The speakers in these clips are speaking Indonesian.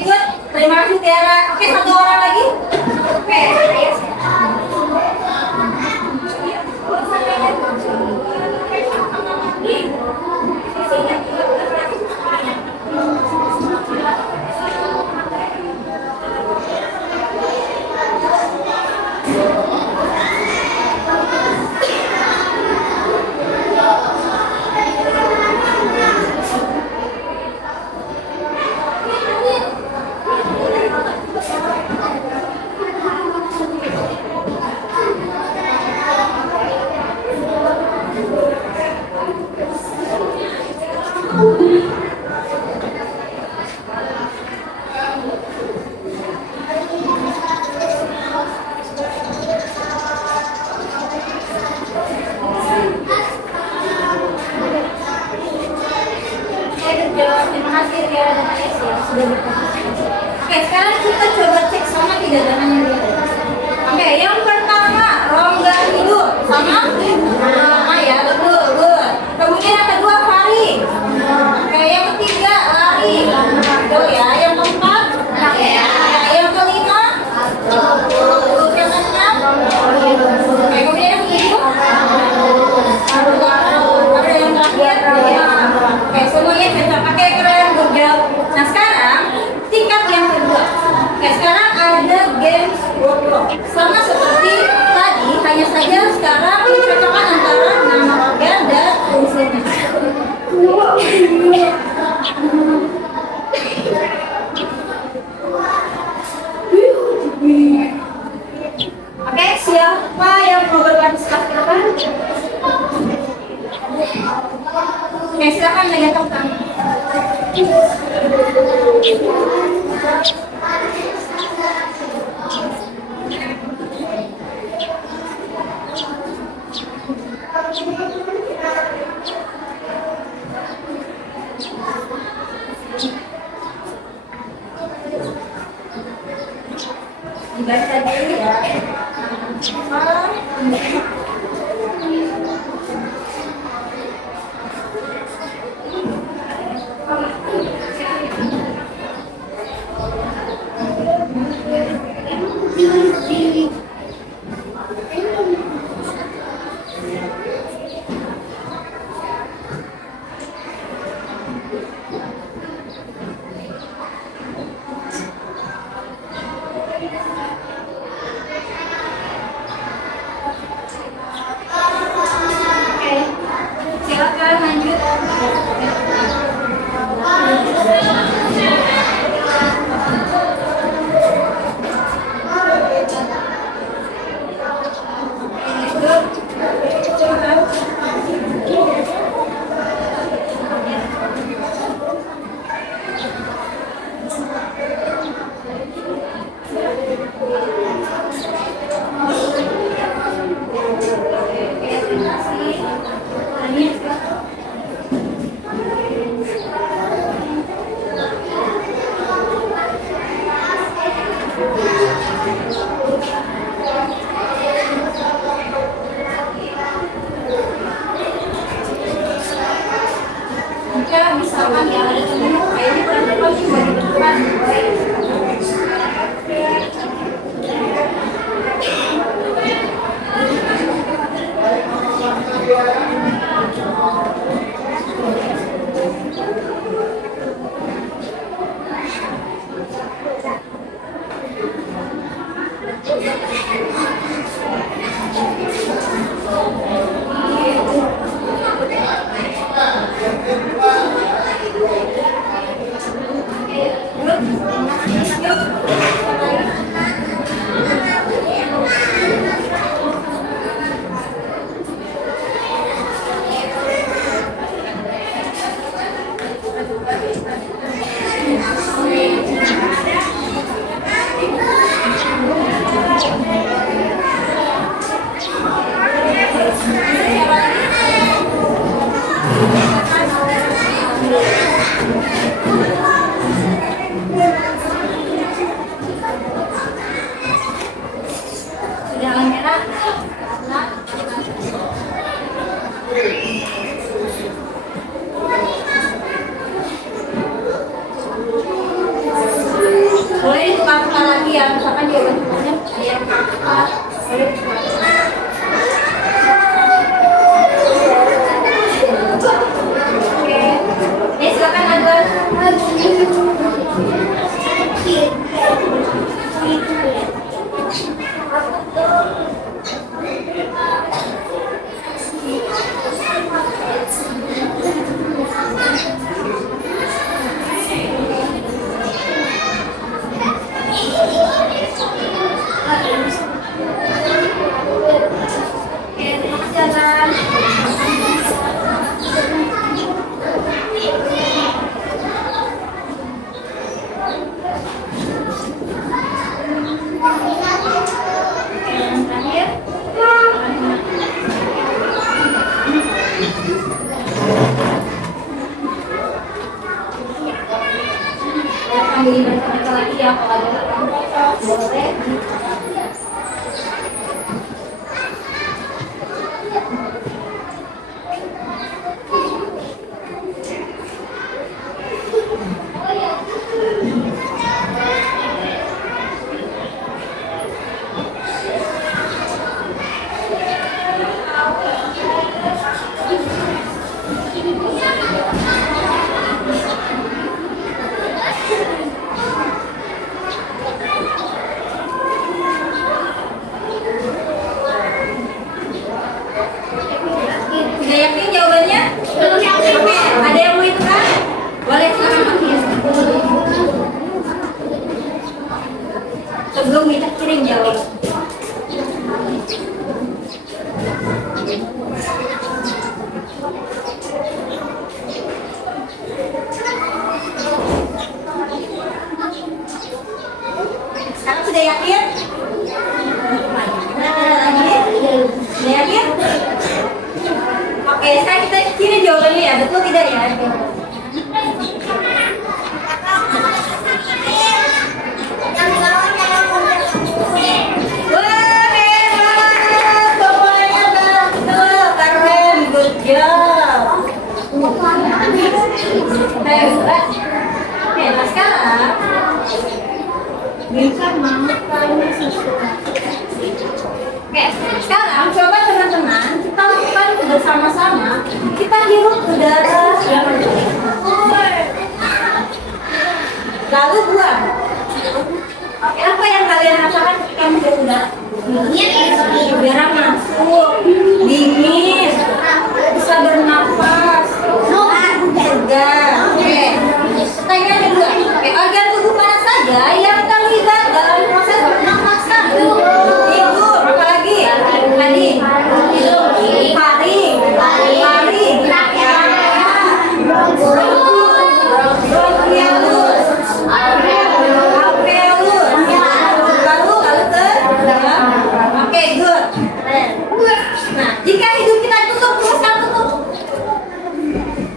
good. Terima kasih Tiara. Oke, satu orang lagi. Oke, ayo. Terima kasih Tiara dan Ais ya sudah berpartisipasi. Oke, sekarang kita coba cek sama tidak dananya dia. Oke, yang pertama rongga hidung sama ya, betul, good. Kemudian yang kedua Fari. Oke, yang ketiga lari. Betul ya. Yang keempat ya. Yang kelima yang keenam. Oke, kemudian yang ketujuh ada yang terakhir ya. Oke, semuanya bisa pakai keren, good job. Nah sekarang tingkat yang kedua. Oke, sekarang ada games workshop. Sama seperti tadi, hanya saja sekarang dicocokkan antara nama organ dan fungsinya. Oke, siapa yang mau berpartisipasi? Oke, silakan lihat tangan. Dibaca dulu ya. Silakan lanjut. Misalkan ya ada temen kayaknya kurang juga di depan. ya, misalkan jawaban semuanya yang apa. Oke. Ya silakan Adwan. Ambil baca lagi ya kalau ada boleh. Sudah yakin jawabannya? Oke, ada yang mau itu kan? Boleh sekarang pakai. Sebelum kita kirim jawab. Sekarang sudah yakin? Sudah yakin? Oke, sekarang kita kirim jawabannya ya, betul tidak ya? Wah, hebat! Semuanya betul, keren, good job. Hebat. Oke, nah sekarang bisa makan sesuatu. Oke, sekarang coba teman-teman kita lakukan bersama-sama. Kita hirup udara yang lalu buang. Oke, apa yang kalian rasakan ketika menghirup udara? Udara masuk, dingin, bisa bernafas, segar. Oke, pertanyaan kedua. Oke, organ tubuh mana saja yang terlibat dalam proses pernafasan? Tidur, apa lagi? Tadi, faring, bronchiolus, alveolus, lalu kedua. Oke, good. Nah, jika hidung kita tutup, terus kan tutup,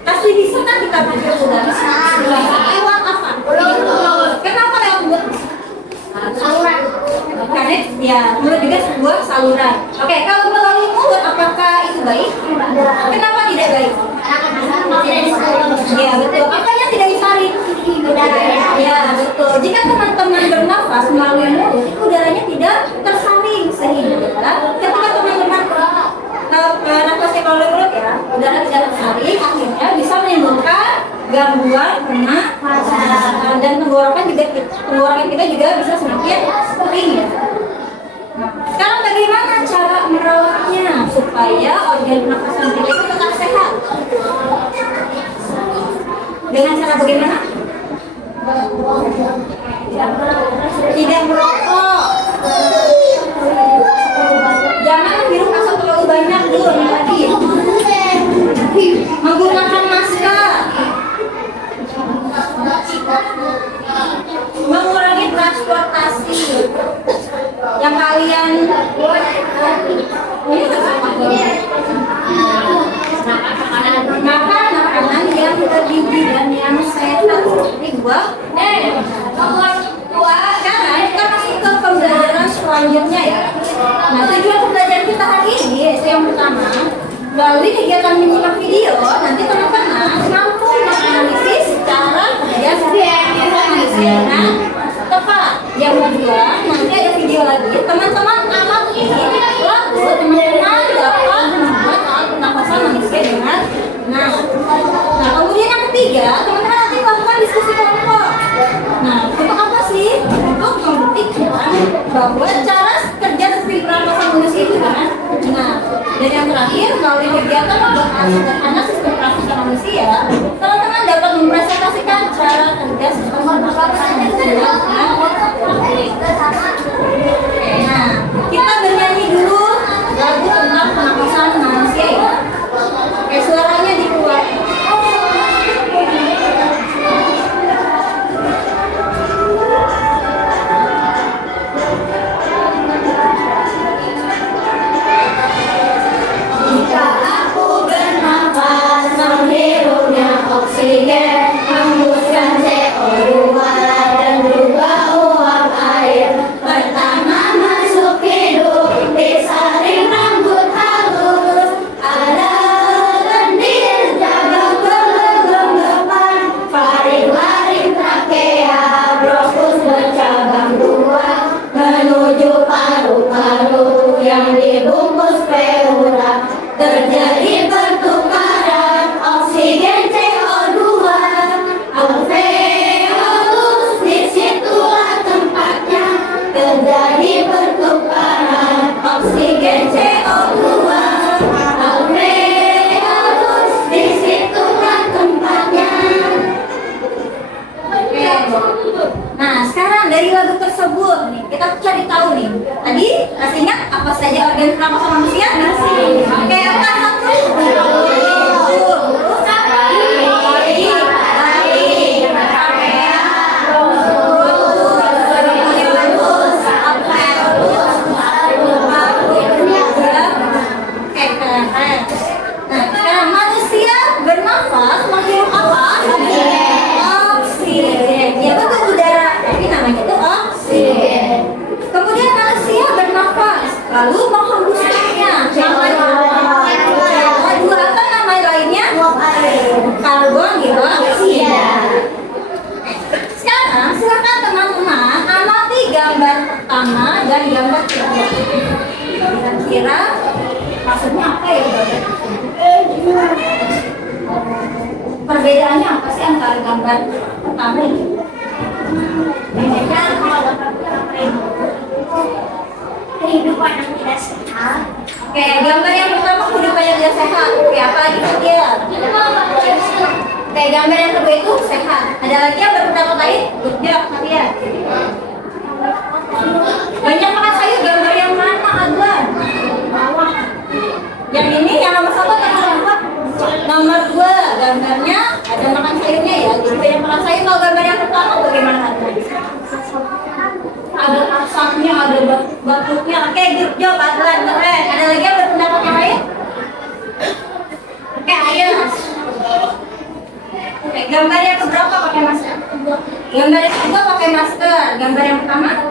pasti bisa kan kita menghirup udara? Lewat apa? Kenapa lewat mulut? Saluran. Karena ya mulut juga sebuah saluran. Oke, kalau melalui mulut apakah itu baik? Kenapa tidak baik? Ya betul. Apanya tidak disaring? Udaranya. Ya betul. Jika teman-teman bernafas melalui mulut, itu udaranya tidak tersaring sehingga ketika teman-teman nafasnya melalui mulut ya, udara tidak tersaring, akhirnya bisa menimbulkan gangguan pernafasan dan tenggorokan kita juga bisa semakin kering ya. Sekarang bagaimana cara merawatnya supaya organ pernafasan kita itu tetap sehat? Dengan cara bagaimana? Tidak merokok. Jangan menghirup asap terlalu banyak dulu tadi. Menggunakan masker. Mengurangi transportasi yang kalian makan makanan yang bergizi dan yang sehat seperti buah. Sekarang kita masuk ke pembelajaran selanjutnya ya. Nah, tujuan pembelajaran kita hari ini yaitu yang pertama, melalui kegiatan menyimak video, nanti teman-teman mampu menganalisis cara pengajaran informasi yang tepat. Yang kedua, digunakan untuk hal sederhana sistem pernafasan manusia, teman-teman dapat mempresentasikan cara tegas pernafasan manusia. Nah, kita bernyanyi dulu lagu tentang pernafasan manusia ya. Oke, suaranya dikeluarkan. Jika aku bernafas menghirupnya oksigen, hembuskan CO2 dan juga uap air. Pertama masuk hidung, disaring rambut halus, ada lendir jaga gelenggapan, faring-laring trakea, bronkus bercabang dua, menuju paru-paru yang dibungkus pleura. Terjadi pertukaran oksigen CO2, alveolus disitulah tempatnya. Terjadi pertukaran oksigen CO2, alveolus disitulah tempatnya. Oke. Nah, sekarang dari lagu tersebut nih, kita cari tahu nih. Tadi masih ingat apa saja organ pernafasan manusia? Oke, apa satu? Nah, sekarang manusia bernafas menghirup apa? Oksigen. Ya betul, udara. Tapi namanya itu oksigen. Kemudian manusia bernafas lalu menghembuskannya. Dua apa nama lainnya? Karbon dioksida. Sekarang silakan teman-teman amati gambar pertama dan gambar kedua. Kira-kira maksudnya apa ya gambar? Perbedaannya apa sih antara gambar pertama ini? Kehidupan yang tidak sehat. Oke, gambar yang pertama kehidupan yang tidak sehat. Oke, apa lagi dia? Oke, gambar yang kedua itu sehat. Ada lagi yang berpendapat lain? Good job, kalian. Banyak makan sayur, gambar yang mana Adlan? Yang ini yang nomor satu atau nomor dua? Nomor dua, gambarnya ada makan sayurnya ya. Jadi banyak makan sayur. Kalau gambar yang pertama bagaimana Adlan? Ada asapnya, ada batuknya. Oke, good job Adlan, keren. Ada lagi yang berpendapat yang lain? Oke, ayo. Oke, gambar yang keberapa pakai masker? Gambar yang kedua pakai masker. Gambar yang pertama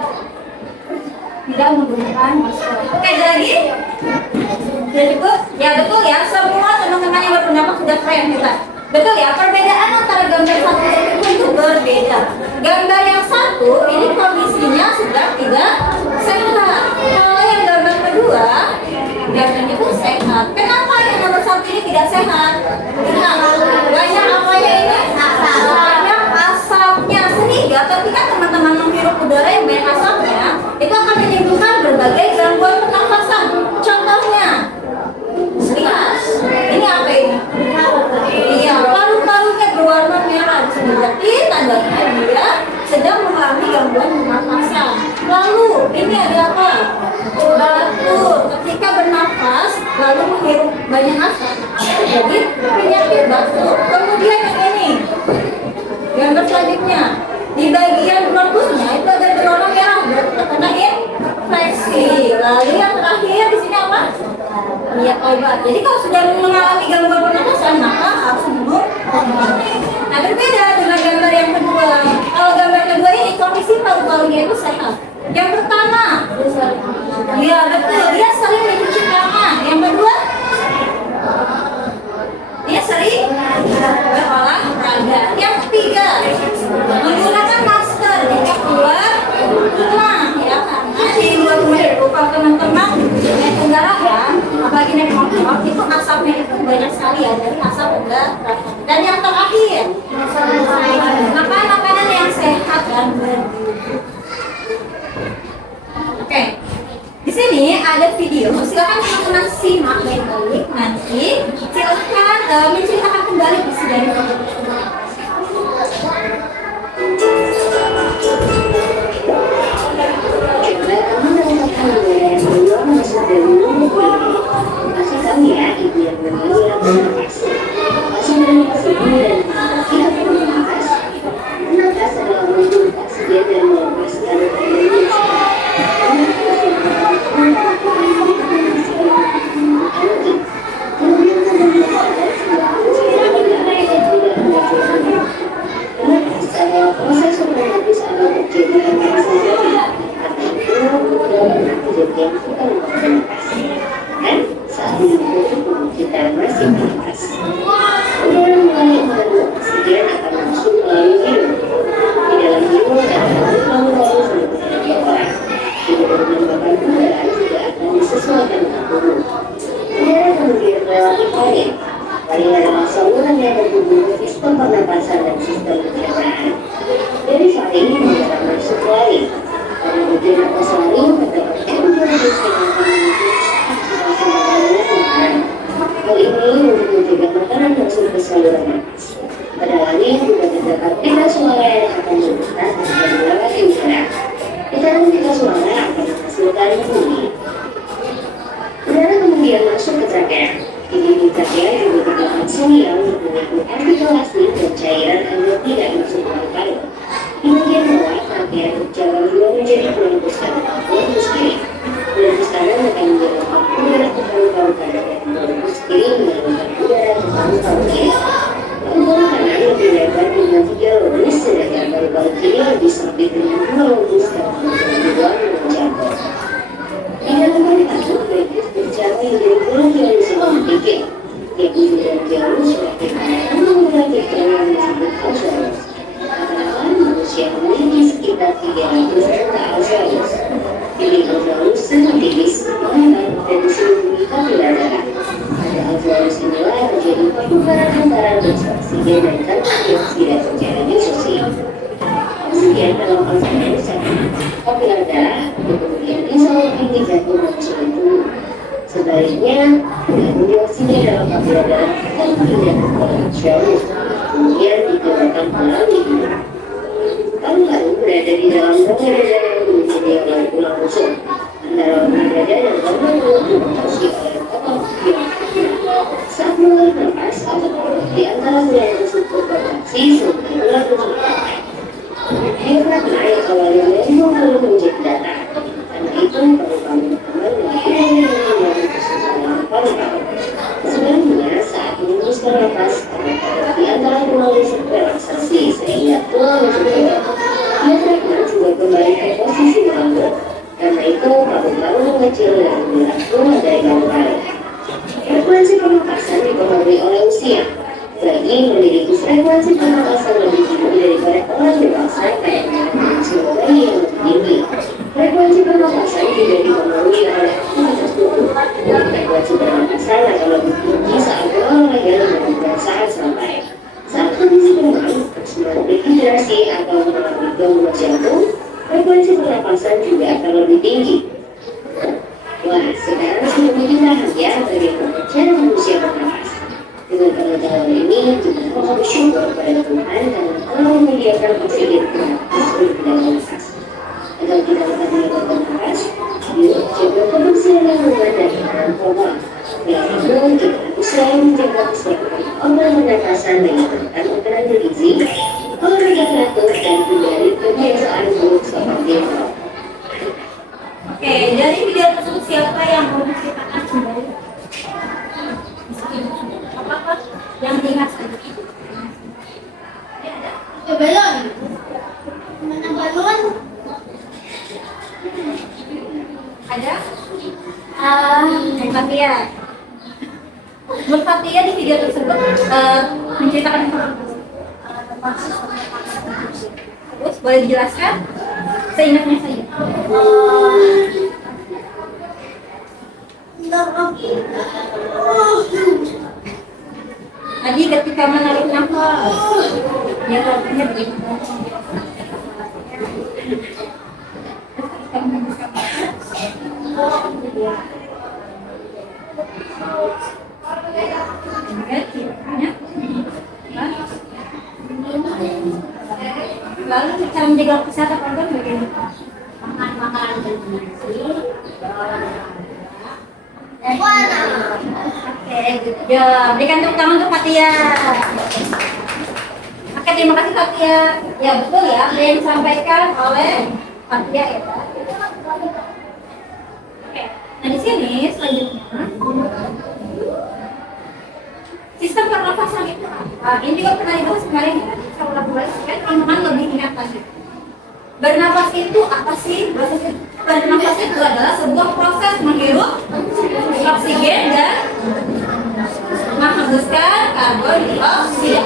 tidak menggunakan masker. Oke, ada lagi? Sudah cukup? Ya betul ya. Semua teman-teman yang berpendapat sudah keren hebat. Betul ya, perbedaan antara gambar satu dan kedua itu berbeda. Gambar yang satu ini kondisinya sudah tidak sehat. Kalau yang gambar kedua, gambarnya itu sehat. Kenapa yang nomor satu ini tidak sehat? Karena banyak apanya ini? Banyak asapnya. Sehingga ketika teman-teman menghirup udara yang banyak asapnya, itu akan menimbulkan berbagai gangguan pernafasan. Contohnya, lihat, ini apa ini? Iya, paru-parunya berwarna merah. Berarti tandanya dia sedang mengalami gangguan pernafasan. Lalu, ini ada apa? Batuk. Ketika bernafas, lalu menghirup banyak asap, jadi penyakit batuk. Kemudian yang ini, gambar selanjutnya, di bagian bronkusnya itu ada berwarna merah, berarti terkena infeksi. Lalu yang terakhir di sini apa? Iya, obat. Jadi kalau sudah mengalami gangguan pernafasan, maka harus minum obat. Nah, berbeda dengan gambar yang kedua. Kalau gambar kedua ini kondisi paru-parunya itu sehat. Yang pertama, ya betul, dia sering mencuci tangan. Yang kedua, dia sering berolahraga. Yang ketiga, menggunakan masker jika keluar rumah, ya, karena di luar rumah itu kalau teman-teman naik kendaraan, apalagi naik motor, itu asapnya itu banyak sekali ya, dari asap udara. Dan yang terakhir, makan makanan yang sehat dan bergizi. Oke, di sini ada video, silakan teman-teman simak baik-baik nanti. bahwa proses otomatis akan terjadi kapan saja. Karena itu, dalam kejadian kita melakukan nafas. Dan saat ini tubuh kita masih bernafas. Udara mulai mengandung oksigen akan masuk melalui hidung. Di dalam hidung akan lalu seluruh orang. Hidung penembakan udara juga akan disesuaikan dengan tubuh. Udara kemudian melewati faring. Faring adalah saluran yang terhubung ke sistem pernapasan dan sistem pencernaan. Dari faring udara masuk ke laring. Pada bagian atas laring terdapat udara yang hal ini untuk mencegah makanan masuk ke saluran nafas. Pada laring juga terdapat pita suara yang akan berputar dan melewati udara. Putaran pita suara akan menghasilkan bunyi. Udara kemudian masuk ke trakea. Di dinding trakea juga terdapat sel yang mengandung artikulasi dan cairan agar tidak masuk ke paru-paru. Di bagian bawah, trakea berjalan dua menjadi pelembus kanan, pelembus kiri. Pelembus kanan akan menjalankan udara ke paru-paru kanan dan pelembus kiri menjalankan udara ke paru-paru kiri. Paru-paru kanan lebih lebar dengan 3 lobus, sedangkan paru-paru kiri lebih sempit dengan 2 lobus dan menjadi menjangkau. Di dalam paru-paru, pelembus berjalan menjadi pulau yang disebut dikit. Yaitu dalam jalur suatu kanan mengurangi jalur yang disebut Alzheimer's. Rata-rata manusia memiliki sekitar 300 juta Alzheimer's. Jadi Alzheimer's sangat tipis, lebar, dan diseluruhi kapiler darah. Pada Alzheimer's inilah terjadi pertukaran antara gas oksigen dan karbon dioksida secara disusi. Oksigen dalam Alzheimer's kapiler darah kemudian disalurkan ke jantung dan seluruh tubuh. Sebaliknya, karbon dioksida dalam kapiler darah akan pindah ke Alzheimer's, kemudian dikeluarkan melalui hidung. Paru-paru berada di dalam rongga dada yang menjadi oleh tulang rusuk. Antara rongga dada dan rongga mulut dibatasi oleh otot biang. Saat mengeluarkan nafas, otot di antara tulang rusuk berkontraksi sehingga tulang rusuk terangkat. Diafragma yang awalnya melengkung lalu menjadi datar. Karena itu, paru-paru berkembang dan akhirnya mengalami kesusahan paru-paru. Sebenarnya, saat menghembuskan nafas, di antara tulang rusuk relaksasi sehingga tulang rusuk terangkat. Diafragma juga kembali ke posisi melambung. Karena itu, paru-paru mengecil dan bergerak keluar dari paru-paru. Frekuensi pernapasan dipengaruhi oleh usia. Bayi memiliki frekuensi pernapasan lebih tinggi daripada orang dewasa karena memiliki bayi yang lebih tinggi. Frekuensi pernapasan juga dipengaruhi oleh aktivitas tubuh. Frekuensi pernapasan akan lebih tinggi saat olahraga dan saat santai. Saat kondisi demam, dehidrasi atau mengalami gangguan jantung, frekuensi pernapasan juga akan lebih tinggi. Wah, sekarang sudah kita ya bagaimana cara manusia bernapas. Dengan pengetahuan ini, kita harus bersyukur pada Tuhan karena telah menyediakan oksigen gratis untuk kita bernafas. Agar kita dapat melakukan nafas, yuk coba produksi lingkungan dari narkoba. Yang itu, kita harus selalu menjaga kesehatan obat pernapasan dengan menekan makanan bergizi, olahraga teratur, dan hindari kebiasaan buruk seperti merokok. Oke, dari video tersebut siapa yang mau menceritakan kembali? Apakah yang diingat saja? Belum. Mana balon? Ada? Fatia. Nur Fatia di video tersebut menceritakan terus boleh dijelaskan? Seingatnya saja. Tadi ketika menarik nafas, ya artinya begitu. Lalu cara menjaga kesehatan organ bagaimana? Makan makanan bergizi. Oke, good job. Berikan tepuk tangan untuk Fatia. Oke, terima kasih Fatia. Ya betul ya, apa yang disampaikan oleh Fatia ya. Oke, nah di sini selanjutnya sistem pernafasan itu ini juga pernah dibahas kemarin ya. Saya ulang kembali kan, kan lebih Bernafas itu apa sih? Bernafas itu adalah sebuah proses menghirup oksigen dan menghembuskan karbon dioksida.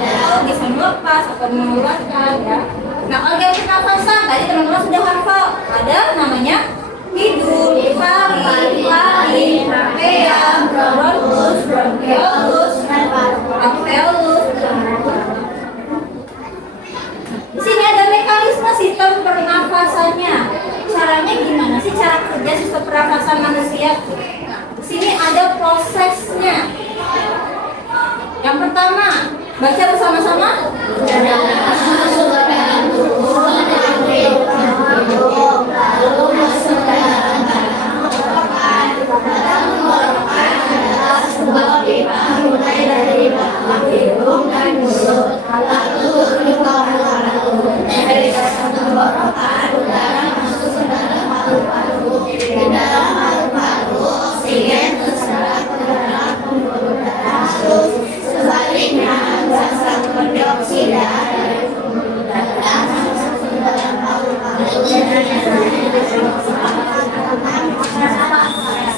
Bisa melepas atau mengeluarkan ya. Nah, organ pernafasan tadi teman-teman sudah hafal. Ada namanya hidung, paru, laring, trakea, bronkus, bronkiolus, alveolus. Di sini ada mekanisme sistem pernafasannya. Caranya gimana sih cara kerja sistem pernafasan manusia? Di sini ada prosesnya. Yang pertama, baca bersama-sama.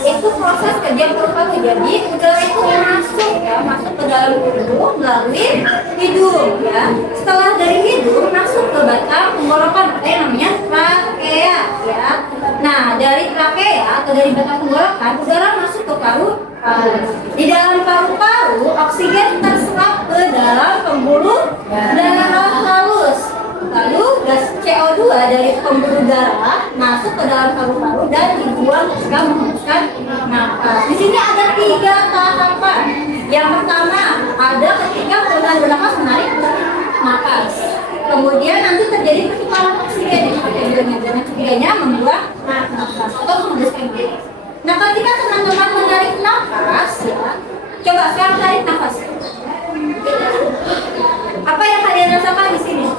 Itu proses kerja paru-paru. Jadi udara itu masuk ya, masuk ke dalam tubuh melalui hidung ya. Setelah dari hidung masuk ke batang tenggorokan atau yang namanya trakea ya. Nah, dari trakea atau dari batang tenggorokan udara masuk ke paru-paru. Di dalam paru-paru oksigen terserap ke dalam pembuluh darah halus. Lalu gas CO2 dari pembuluh darah masuk ke dalam paru-paru dan dibuang ketika menghembuskan nafas. Di sini ada 3 tahapan. Yang pertama ada ketika perubahan bernafas menarik nafas. Kemudian nanti terjadi pertukaran oksigen di hidungnya dan yang ketiganya membuang nafas atau menghembuskan nafas. Nah, ketika teman-teman menarik nafas ya, coba sekarang tarik nafas. Apa yang kalian rasakan di sini?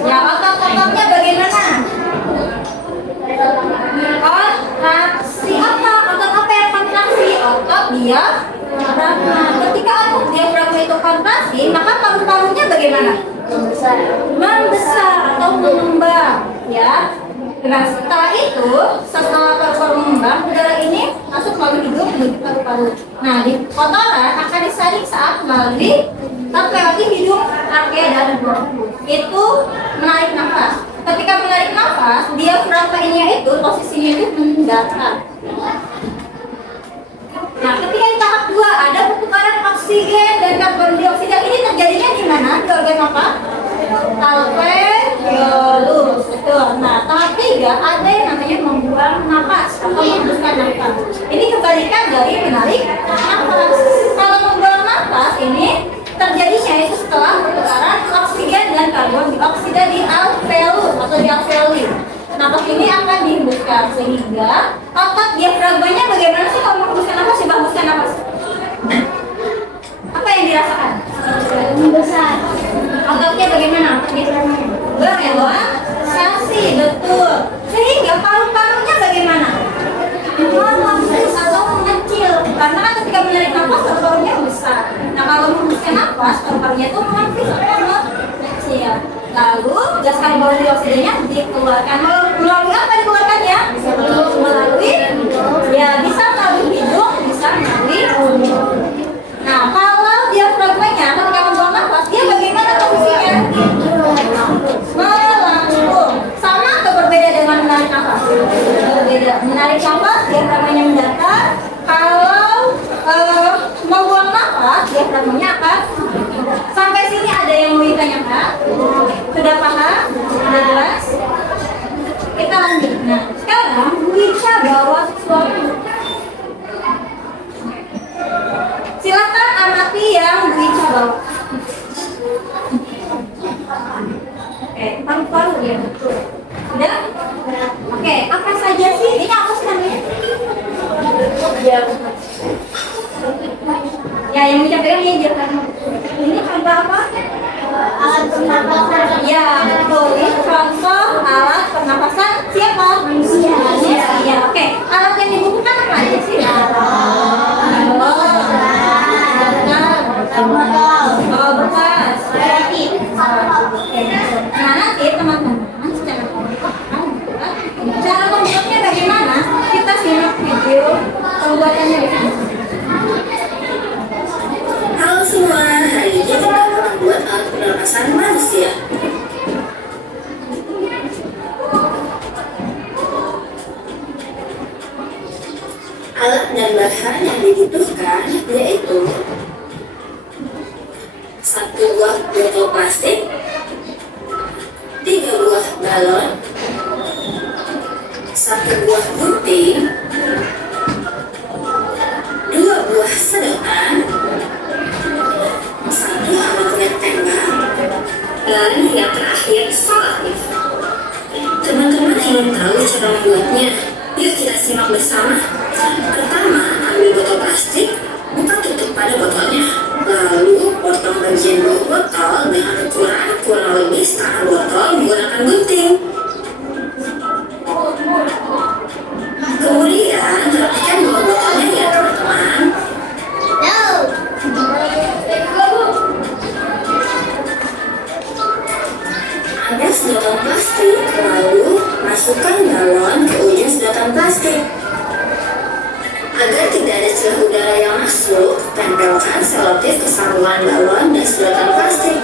Ya, otot-ototnya bagaimana? Kontraksi apa? Otot apa yang kontraksi? Otot diafragma. Ketika otot diafragma itu kontraksi, maka paru-parunya bagaimana? Membesar atau mengembang, ya. Nah, setelah paru-paru mengembang, udara ini masuk melalui hidung menuju paru-paru. Nah, di kotoran akan disaring saat melalui hidung, trachea dan bronkus. Itu menarik nafas. Ketika menarik nafas, diafragmanya itu posisinya itu mendatar. Nah, ketika di tahap 2 ada pertukaran oksigen dan karbon dioksida. Ini terjadinya di mana? Di organ apa? Alveolus. Betul. Nah, tahap 3 ada yang namanya membuang nafas atau menghembuskan nafas. Ini kebalikan dari menarik nafas. Kalau membuang nafas ini terjadinya itu setelah pertukaran oksigen dan karbon dioksida di alveolus atau di alveoli. Nafas ini akan dihembuskan sehingga otot diafragmanya bagaimana sih kalau menghembuskan nafas? Coba hembuskan nafas. Apa yang dirasakan? Membesar. Ototnya bagaimana? Berelaksasi, betul. Sehingga paru-parunya bagaimana? Mengembus atau mengecil. Karena kan ketika menarik nafas paru-parunya besar. Nah, kalau menghembuskan nafas paru-parunya itu mengembus atau mengecil. Lalu gas karbon dioksidanya dikeluarkan. Melalui apa dikeluarkannya? Melalui bisa melalui hidung, bisa melalui mulut. Nah, kalau diafragmanya ketika membuang nafas, dia bagaimana posisinya? Melengkung. Sama atau berbeda dengan menarik nafas? Berbeda. Menarik nafas diafragmanya mendatar. Kalau membuang nafas, diafragmanya akan. Sampai sini ada yang mau ditanyakan? Sudah paham? Sudah jelas? Kita lanjut. Nah, sekarang bisa bawa sesuatu. Silakan amati yang bisa bawa. Oke, paru-paru ya, betul. Sudah? Oke, apa saja sih? Ini apa sih namanya? Ya, yang bisa pegang ini aja kan. Ini contoh apa? Alat pernapasan. Ya, betul. Ini contoh alat pernapasan siapa? Manusia. Ya, oke. Alat yang dibutuhkan apa aja sih? Oh, bekas. dibutuhkan yaitu 1 buah botol plastik, 3 buah galon, 1 buah gunting, 2 buah sedotan, 1 alat tembak, dan yang terakhir selotip. Teman-teman ingin tahu cara membuatnya? Yuk kita simak bersama. Pertama, ambil botol plastik, buka tutup pada botolnya. Lalu potong bagian bawah botol dengan ukuran kurang lebih setengah botol menggunakan gunting. Kemudian rapikan bawah botolnya ya teman-teman. Ambil sedotan plastik, lalu masukkan galon ke ujung sedotan plastik. Agar tidak ada celah udara yang masuk, tempelkan selotip ke sambungan galon dan sedotan plastik.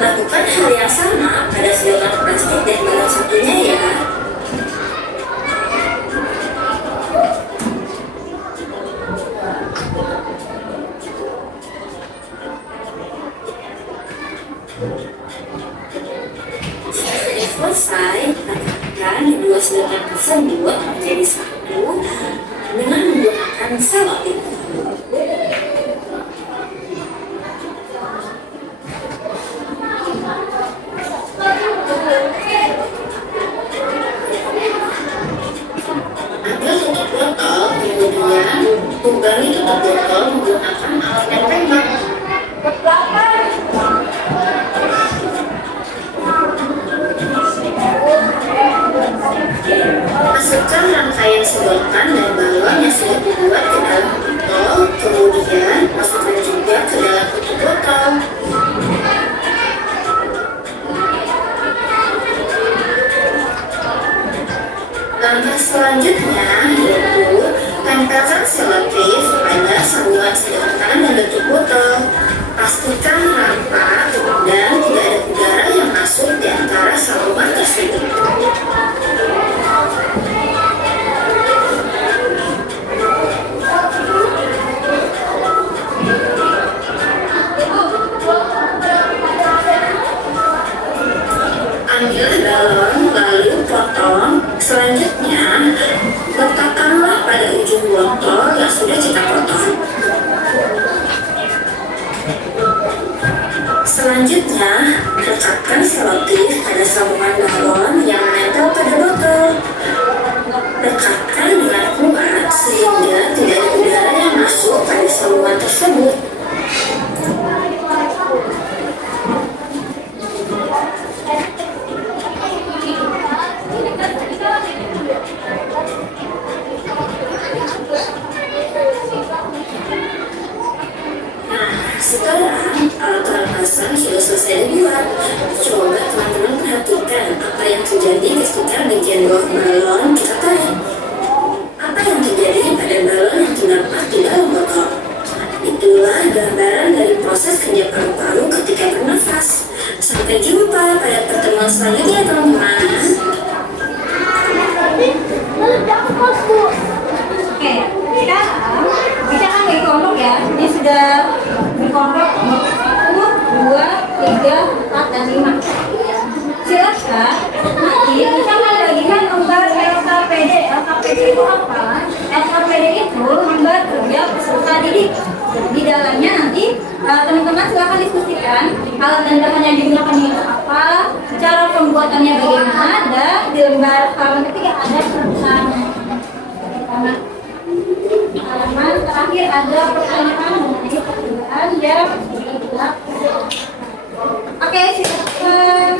Lakukan hal yang sama pada sedotan plastik dan galon satunya ya. Selesai, pakaikan dua sedotan tersebut menjadi satu dengan menggunakan selotip. Ambil tutup botol, kemudian lubangi tutup botol menggunakan alat yang tembak. Masukkan rangkaian sedotan dan balon yang sudah dibuat ke dalam botol, kemudian masukkan juga ke dalam tutup botol. Langkah selanjutnya yaitu tempelkan selotip pada sambungan sedotan dan tutup botol. Pastikan rapat dan tidak ada udara yang masuk di antara sambungan tersebut. Ambil galon lalu potong. Selanjutnya letakkanlah pada ujung botol yang sudah kita potong. Selanjutnya letakkan selotip pada sambungan galon yang menempel pada botol. Lekatkan dengan kuat sehingga tidak ada udara yang masuk pada sambungan tersebut. Sekarang alat pasang sudah selesai dibuat. Coba teman-teman perhatikan apa yang terjadi ketika bagian bawah balon kita tarik. Apa yang terjadi pada balon yang terdapat di dalam botol? Itulah gambaran dari proses kerja paru-paru ketika bernafas. Sampai jumpa pada pertemuan selanjutnya teman-teman. Oke, sekarang bisa kan dikondok ya. Ini sudah dikondok 1, 2, 3, 4, dan 5. Silakan nanti bisa membagikan lembar LKPD. LKPD itu apa? LKPD itu lembar kerja peserta didik. Di dalamnya nanti teman-teman silakan diskusikan alat dan bahan yang digunakan itu apa, cara pembuatannya bagaimana, dan di lembar halaman ketiga ada pertanyaan. Halaman terakhir ada pertanyaan mengenai pekerjaan yang dilakukan. Oke, silakan.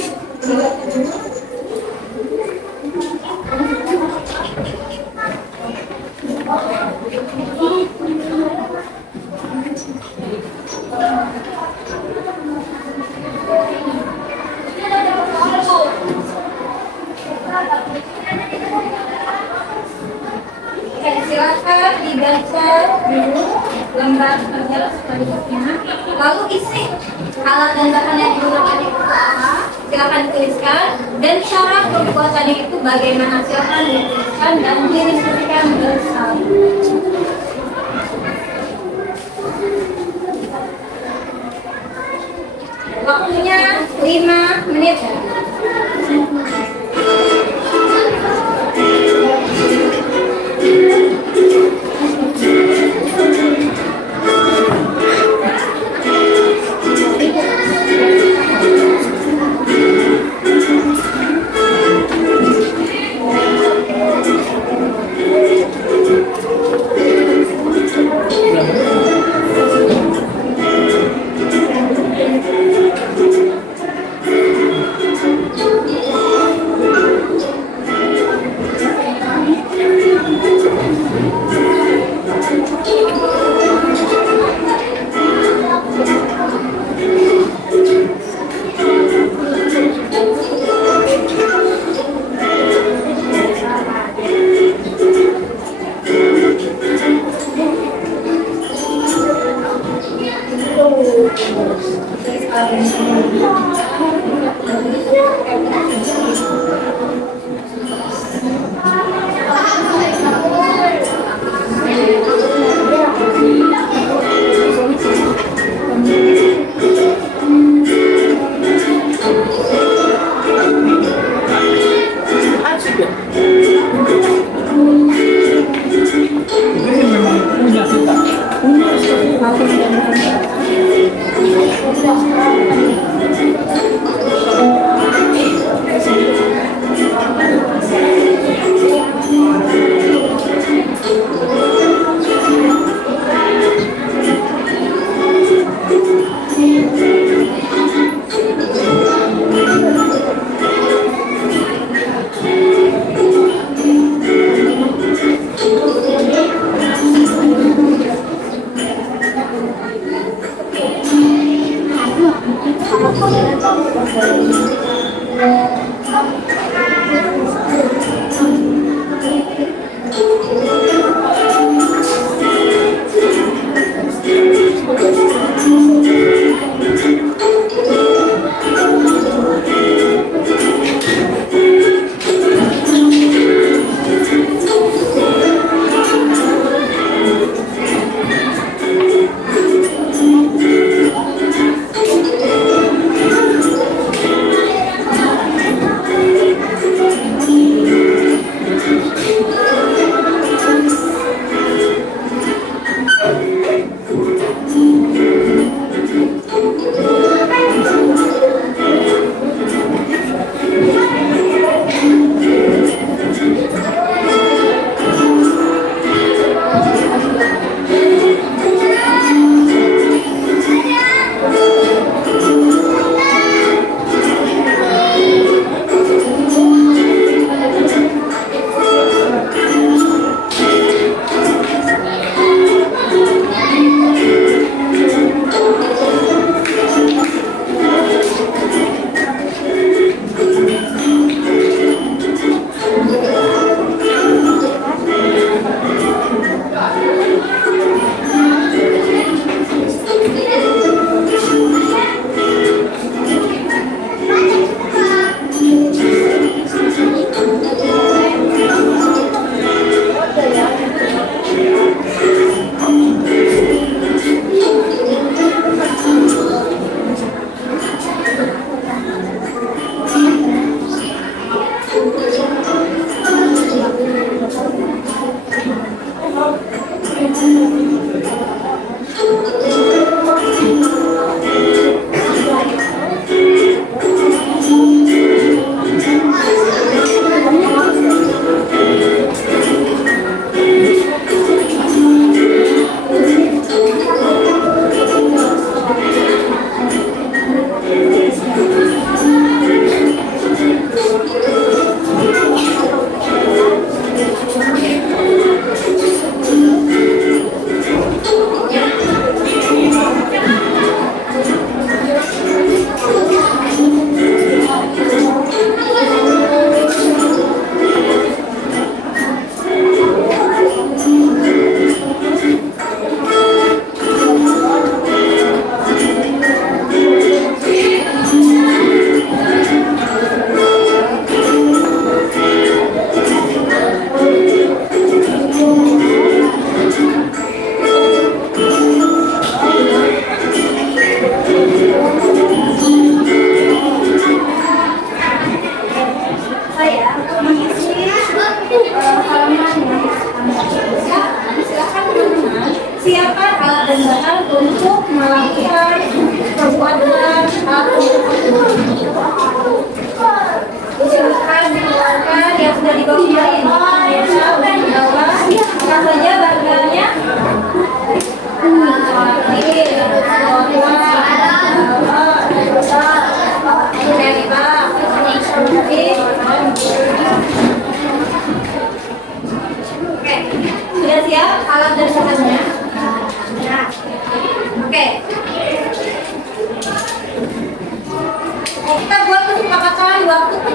Silakan dibaca dulu lembar kerja bentuknya. Lalu isi alat dan bahan yang digunakan itu apa? Silakan tuliskan. Dan cara pembuatannya itu bagaimana? Silakan dituliskan dan didiskusikan bersama. Waktunya 5 menit.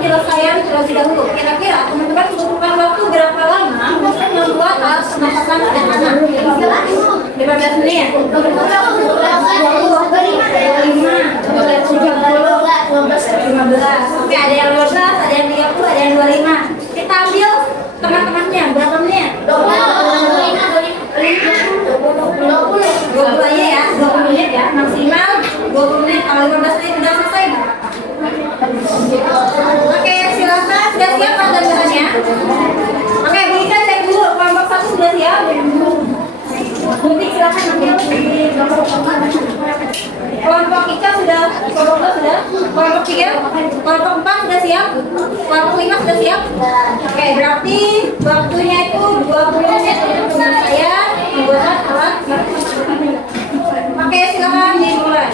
penyelesaian terlebih dahulu. Kira-kira teman-teman membutuhkan waktu berapa lama untuk membuat alat pernapasan sederhana? 15 menit. 15. Oke, ada yang 15, ada yang 30, ada yang 25. Kita ambil teman-temannya berapa menit? 20 aja ya, 20 menit ya, maksimal 20 menit. Kalau 15 menit sudah selesai nggak apa-apa. Oke, silakan. Sudah siap pelajarannya? Oke, bisa cek dulu. Kelompok 1 sudah siap? Nanti silakan ambil di kelompok Ica sudah, kelompok 2 sudah, kelompok 3, kelompok 4 sudah siap, kelompok 5 sudah siap. Oke, berarti waktunya itu 20 menit untuk penyelesaian pembuatan alat. Oke, silakan dimulai.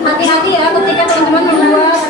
Hati-hati ya ketika teman-teman membuat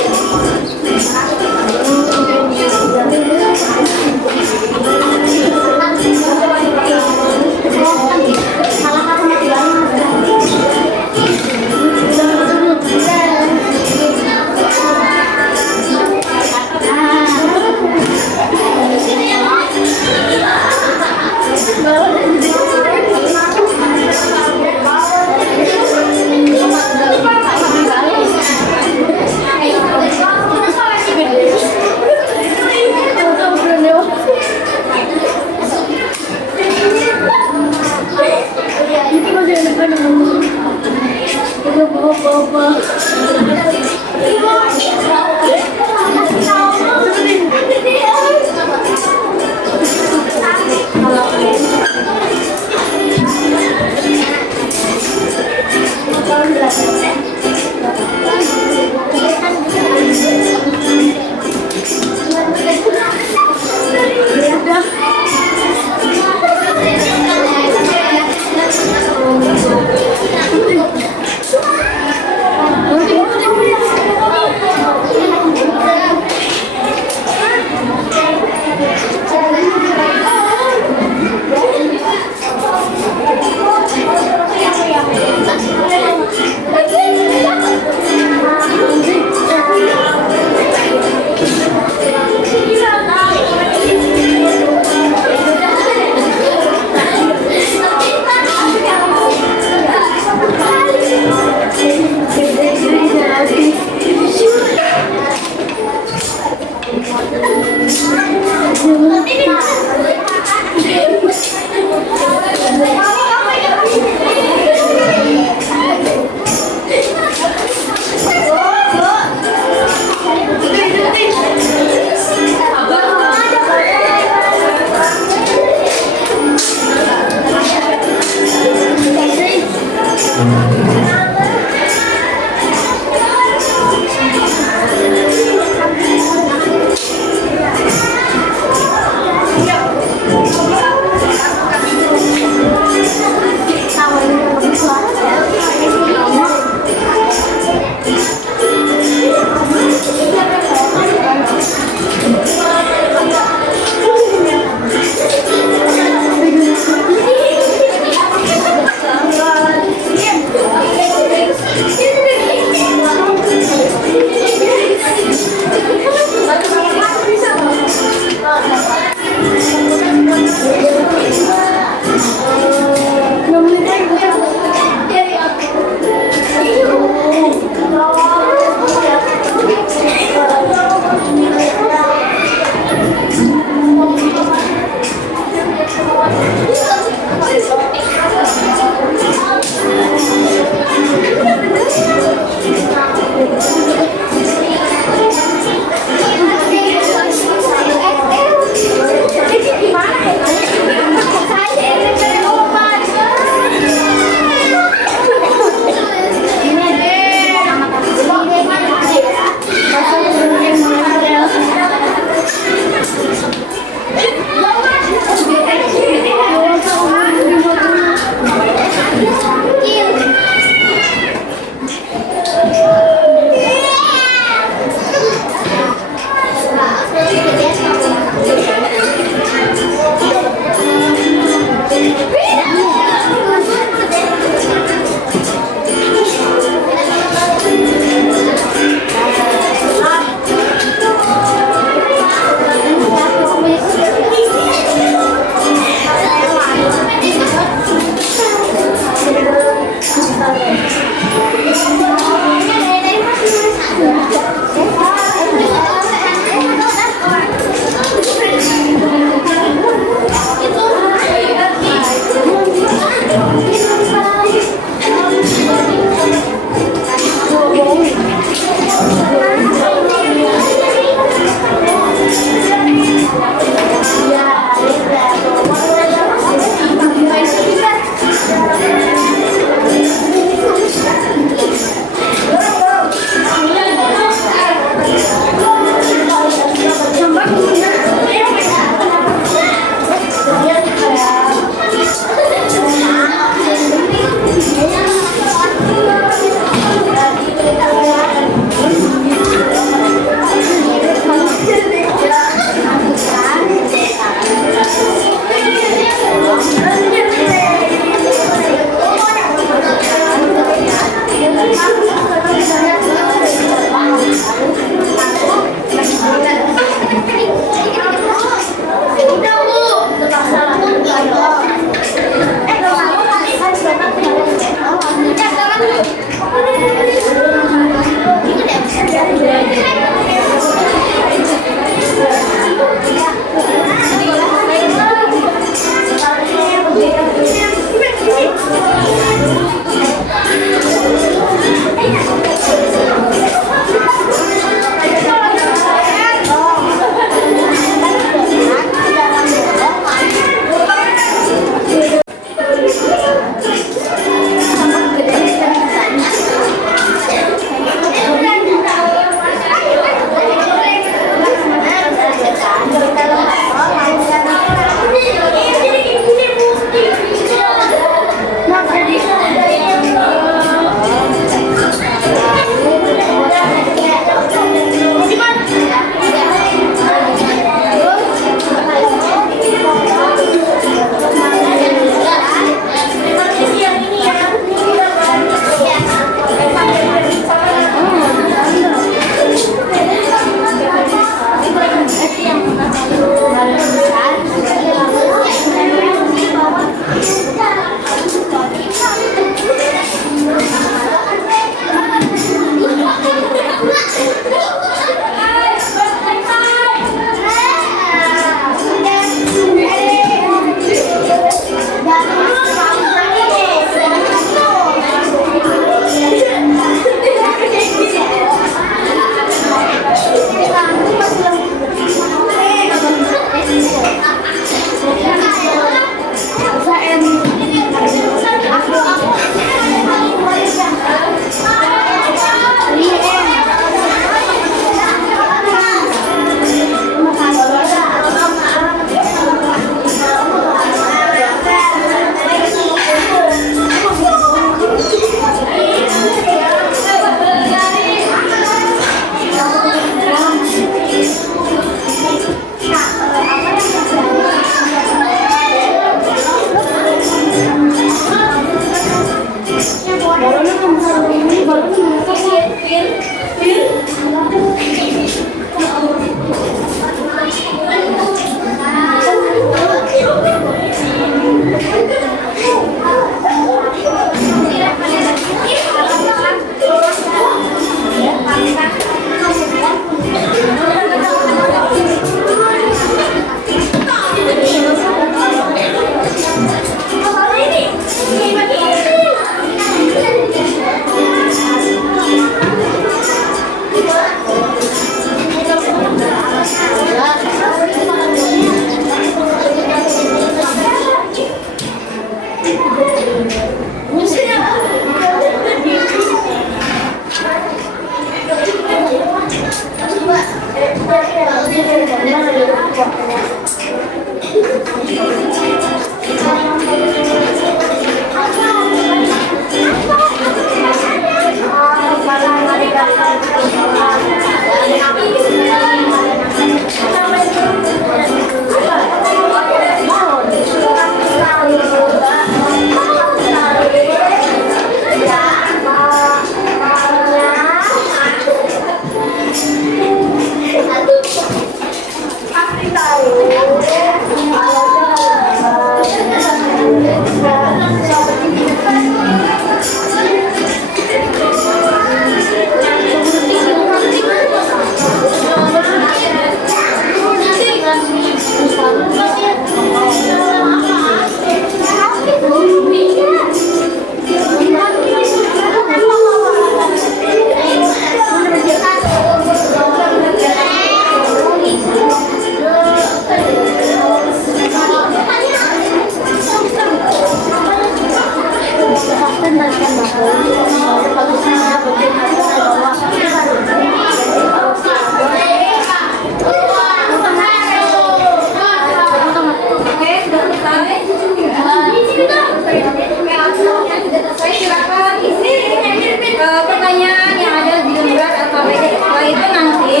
Pertanyaan yang ada di lembar alfabetik. Setelah itu nanti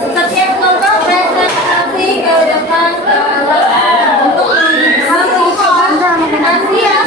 setiap kelompok presentasi ke depan untuk mengisi ya.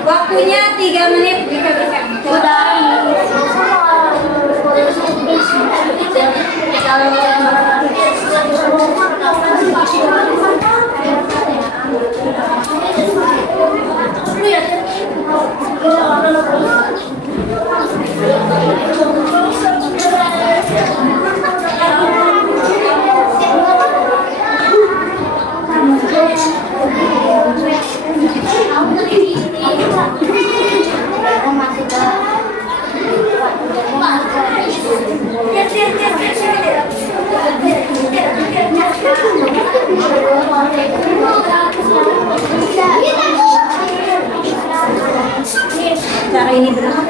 Waktunya 3 menit bisa. Cara ini berapa?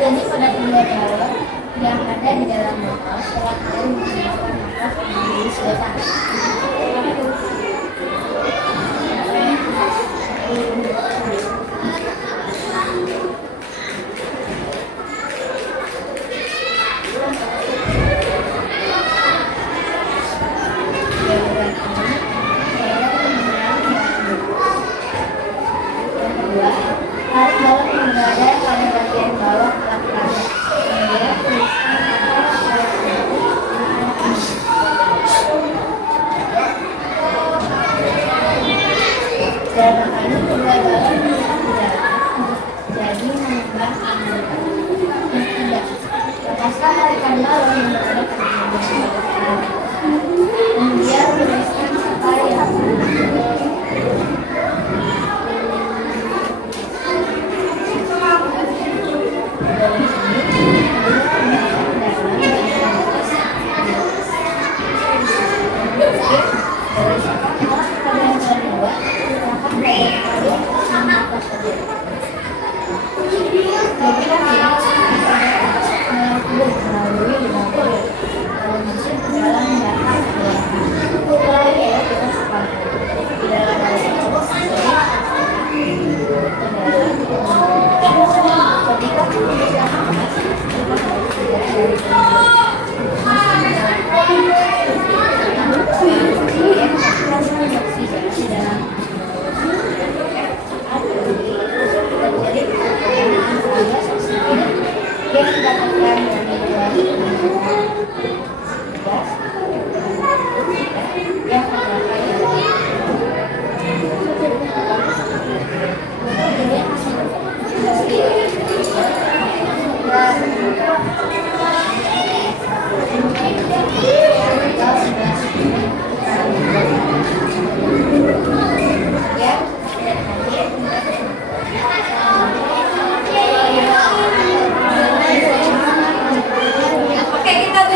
Terjadi pada kedua calon yang ada di dalam motor setelah kalian menggunakan nafas menjadi sedotan. Harus dalam menggada pada bagian bawah belakang. Kemudian tuliskan dalam ini kedua balon tidak jadi mengembang angin. Yang tidak, lepaskan tarikan balon yang berada pada bagian belakang. Kemudian tuliskan apa yang Oke, kita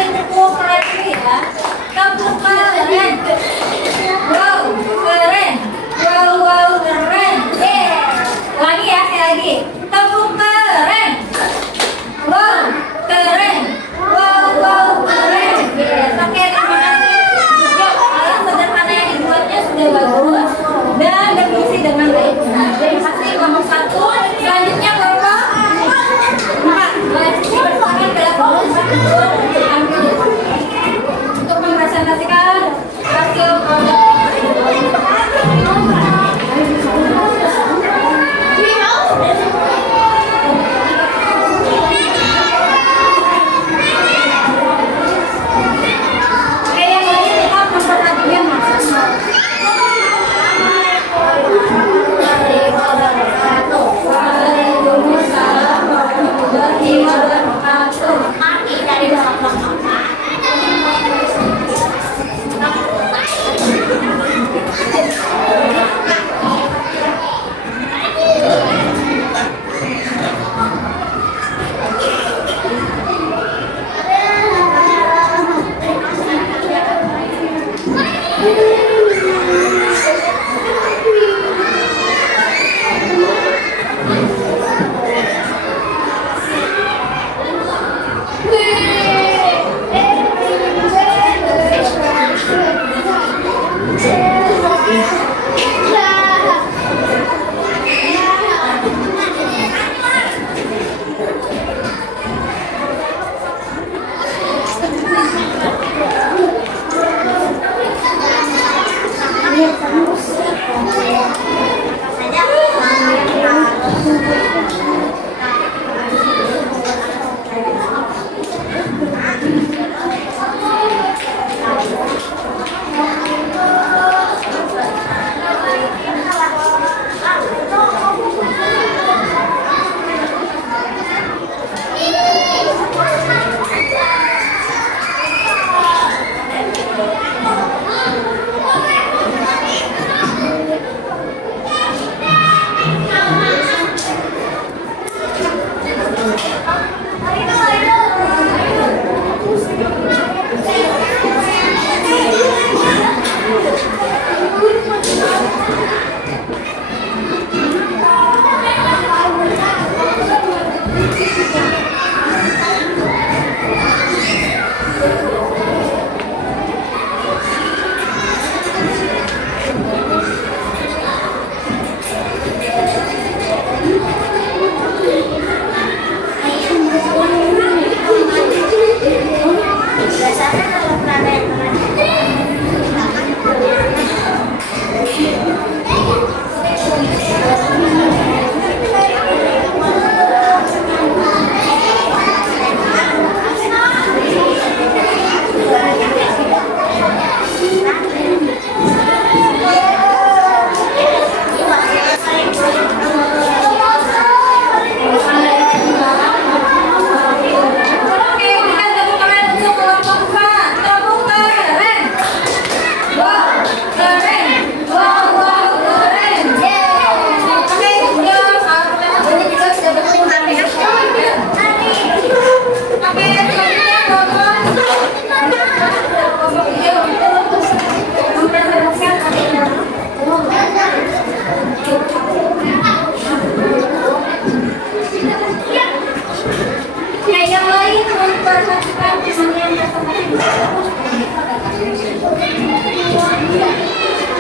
memperhatikan cuma yang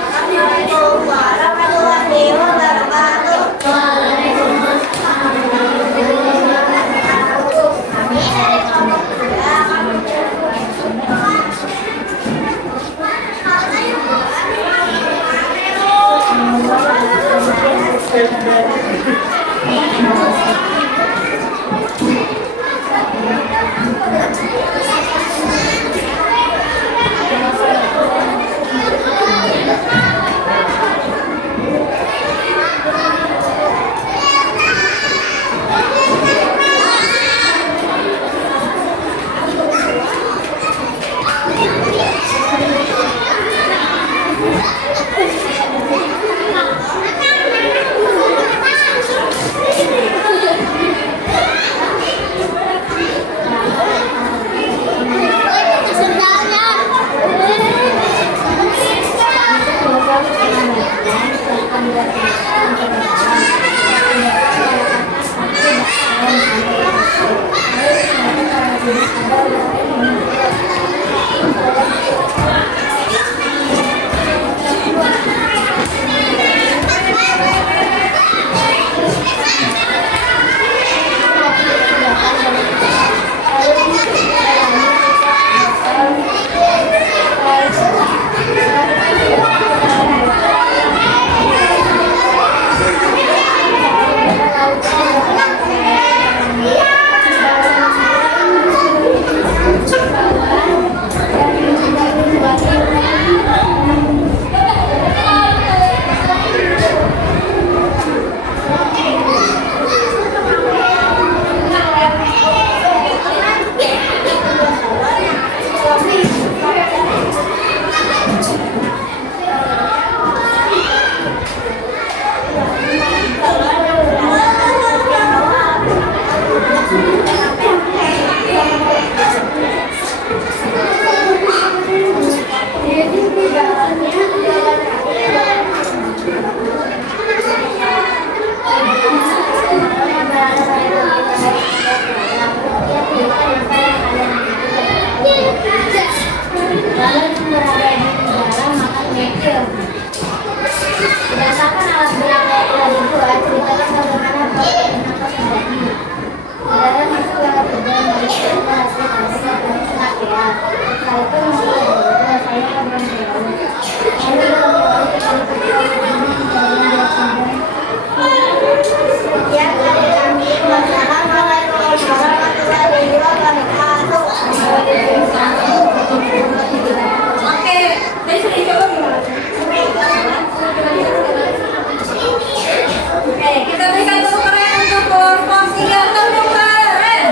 Assalamualaikum warahmatullahi wabarakatuh. Berdasarkan alat berat yang telah dibuat, ceritakan bagaimana proses bernafas terjadi. Udara masuk lewat hidung dari hidung ke hasil hasil trachea. Setelah itu masuk ke mulut, rasanya akan berjauh. Lalu dalam waktu sekali berjalan ya, kami wassalamualaikum warahmatullahi wabarakatuh. Oke, dari sini coba gimana? Oke, kita berikan tepuk tangan untuk kelompok 3. Tepuk keren.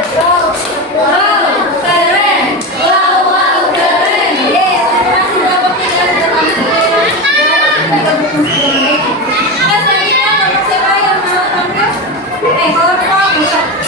Keren. Wow, keren. Yes, terima kasih kelompok 3 sudah tampil. Oke, selanjutnya kelompok siapa yang mau tampil? Kelompok 3.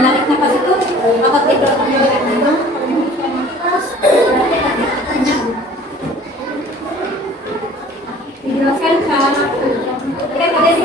Menarik nafas itu otot tidur. Dijelaskan kan? Kan ada di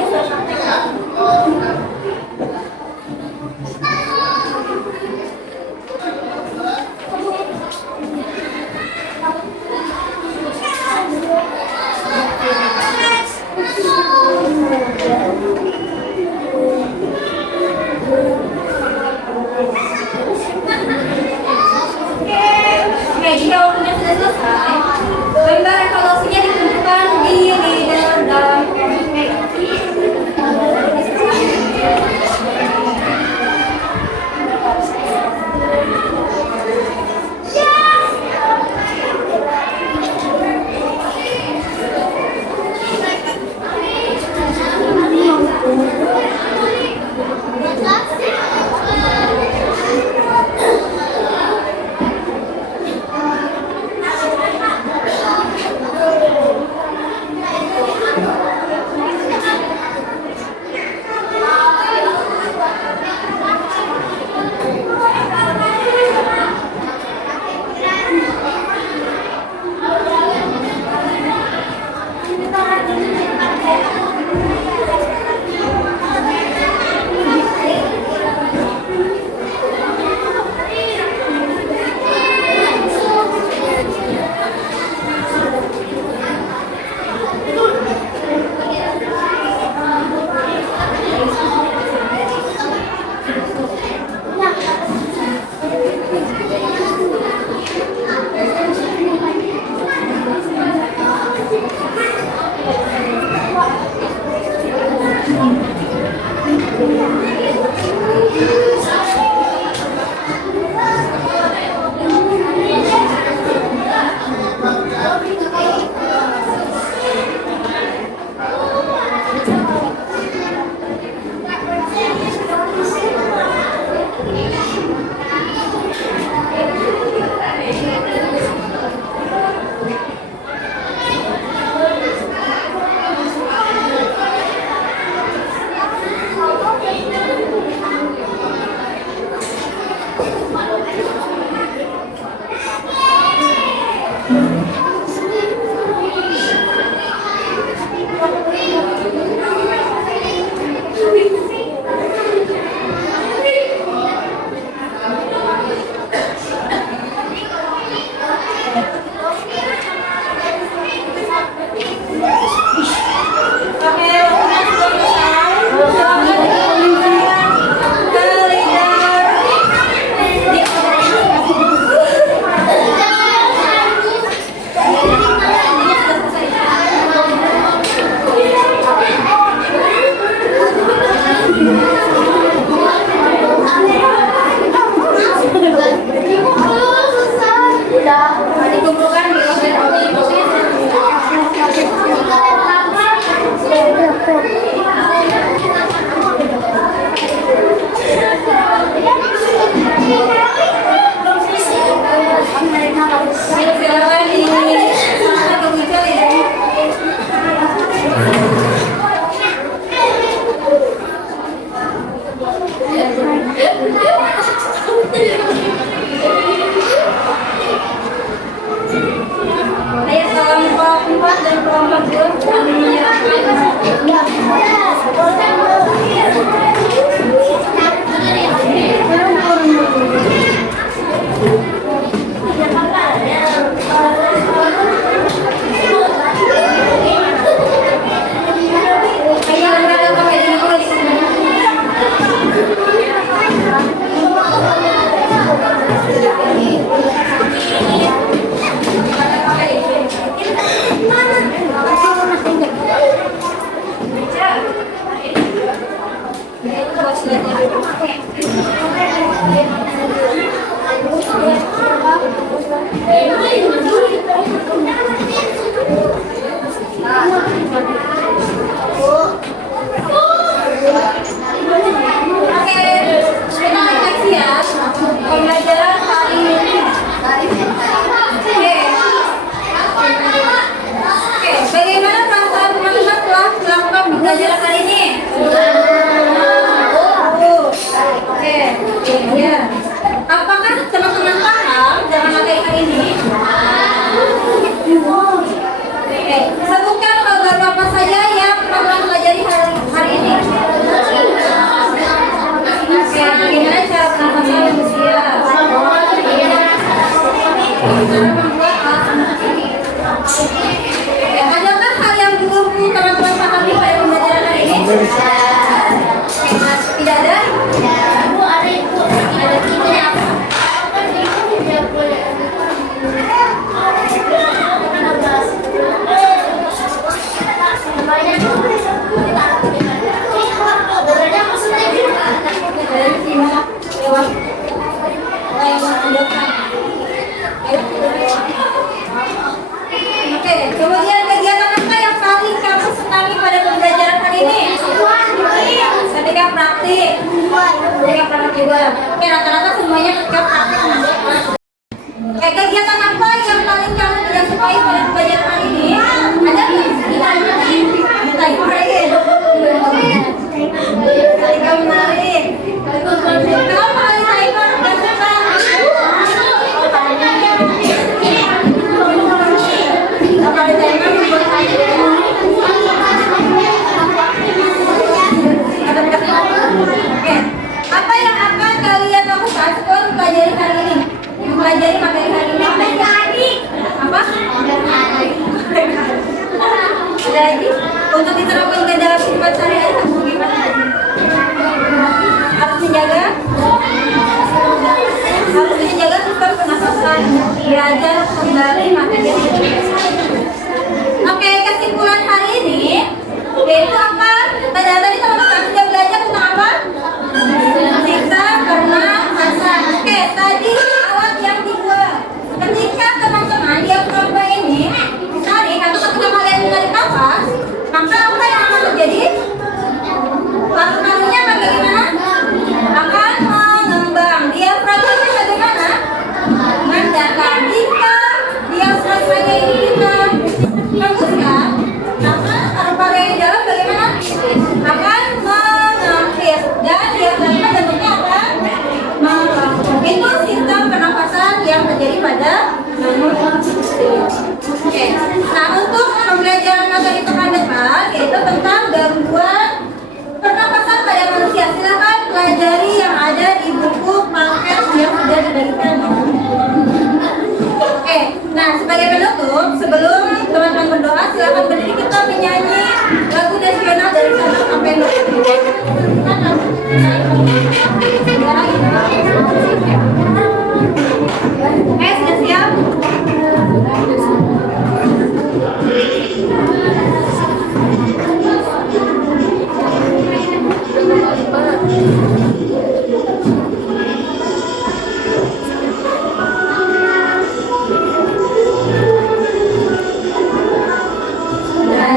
Ayo kelompok 4 dan kelompok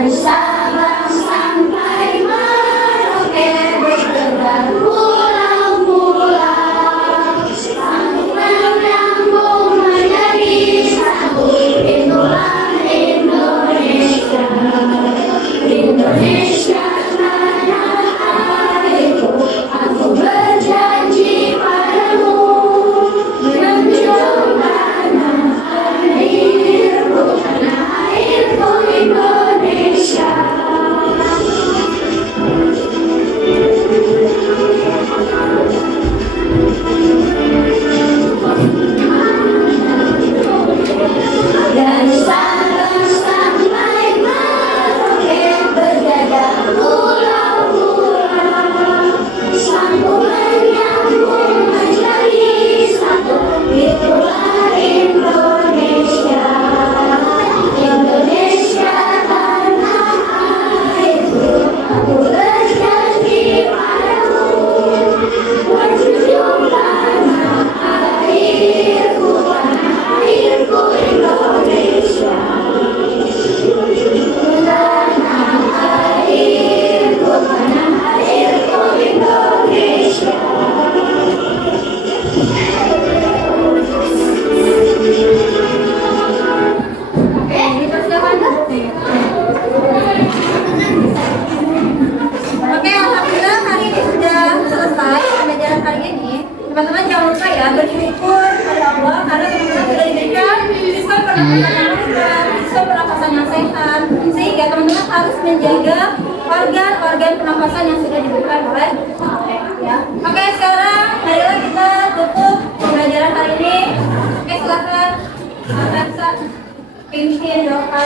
'Sabang sampai Merauke bergerak pulau Teman-teman jangan lupa ya bersyukur pada Allah karena teman-teman sudah diberikan diskon pernapasan yang lancar, diskon pernapasan yang sehat, sehingga teman-teman harus menjaga organ-organ pernapasan yang sudah diberikan oleh ya. Oke, sekarang marilah kita tutup pembelajaran hari ini. Oke, silakan Elsa pimpin doa.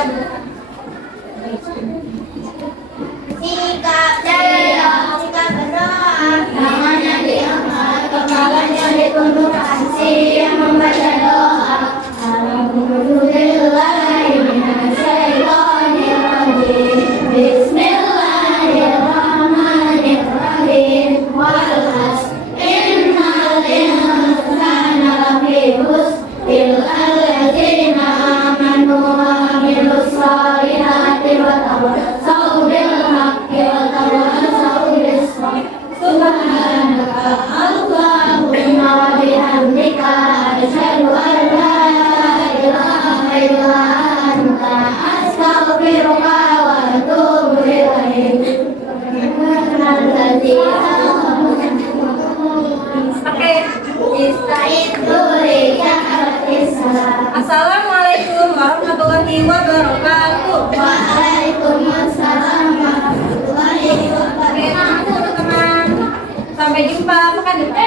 Sikap dalam, sikap berdoa, tangannya diangkat, kepalanya ditundukkan, siap membaca doa. Alhamdulillahirrahmanirrahim. Bismillahirrahmanirrahim. Wal-'asr, innal insana lafi khusr, illa alladzina amanu wa 'amilus shalihati wa tawassaw bil haqqi wa tawassaw bis sabr. Subhanaka Allahumma wa bihamdika asyhadu an la ilaha illa anta astaghfiruka wa atubu ilaik. Oke, Assalamualaikum warahmatullahi wabarakatuh. Waalaikumsalam warahmatullahi wabarakatuh. Oke, teman-teman. Sampai jumpa pekan depan.